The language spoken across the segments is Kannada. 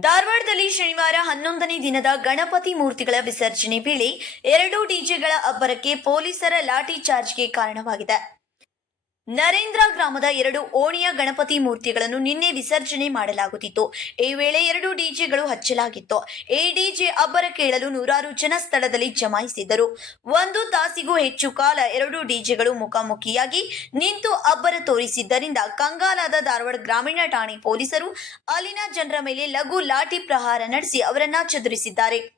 ಧಾರವಾಡದಲ್ಲಿ ಶನಿವಾರ ಹನ್ನೊಂದನೇ ದಿನದ ಗಣಪತಿ ಮೂರ್ತಿಗಳ ವಿಸರ್ಜನೆ ವೇಳೆ ಎರಡು ಡಿಜೆಗಳ ಅಬ್ಬರಕ್ಕೆ ಪೊಲೀಸರ ಲಾಠಿ ಚಾರ್ಜ್ಗೆ ಕಾರಣವಾಗಿದೆ. ನರೇಂದ್ರ ಗ್ರಾಮದ ಎರಡು ಓಣಿಯ ಗಣಪತಿ ಮೂರ್ತಿಗಳನ್ನು ನಿನ್ನೆ ವಿಸರ್ಜನೆ ಮಾಡಲಾಗುತ್ತಿತ್ತು. ಈ ವೇಳೆ ಎರಡು ಡಿಜೆಗಳು ಹಚ್ಚಲಾಗಿತ್ತು. ಈ ಡಿಜೆ ಅಬ್ಬರ ಕೇಳಲು ನೂರಾರು ಜನ ಸ್ಥಳದಲ್ಲಿ ಜಮಾಯಿಸಿದ್ದರು. ಒಂದು ತಾಸಿಗೂ ಹೆಚ್ಚು ಕಾಲ ಎರಡು ಡಿಜೆಗಳು ಮುಖಾಮುಖಿಯಾಗಿ ನಿಂತು ಅಬ್ಬರ ತೋರಿಸಿದ್ದರಿಂದ ಕಂಗಾಲಾದ ಧಾರವಾಡ ಗ್ರಾಮೀಣ ಠಾಣೆ ಪೊಲೀಸರು ಅಲ್ಲಿನ ಜನರ ಮೇಲೆ ಲಘು ಲಾಠಿ ಪ್ರಹಾರ ನಡೆಸಿ ಅವರನ್ನ ಚದುರಿಸಿದ್ದಾರೆ.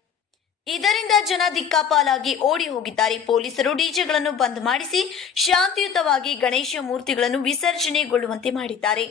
ಇದರಿಂದ ಜನ ದಿಕ್ಕಾಪಾಲಾಗಿ ಓಡಿ ಹೋಗಿದ್ದಾರೆ. ಪೊಲೀಸರು ಡಿಜೆಗಳನ್ನು ಬಂದ್ ಮಾಡಿಸಿ ಶಾಂತಿಯುತವಾಗಿ ಗಣೇಶ ಮೂರ್ತಿಗಳನ್ನು ವಿಸರ್ಜನೆಗೊಳ್ಳುವಂತೆ ಮಾಡಿದ್ದಾರೆ.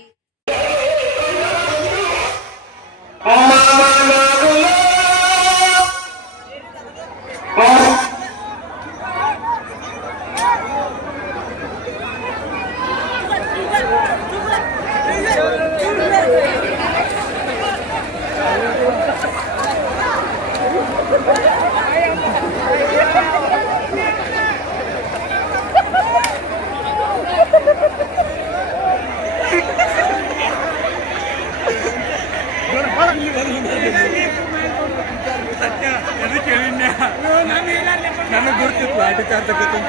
ಸತ್ಯ ನನಗೆ ಗೊತ್ತಿತ್ತು ಅದಕ್ಕೆ ಅಂತ ಗೊತ್ತು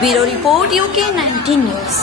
ब्यूरो रिपोर्ट यूके 19 न्यूज़।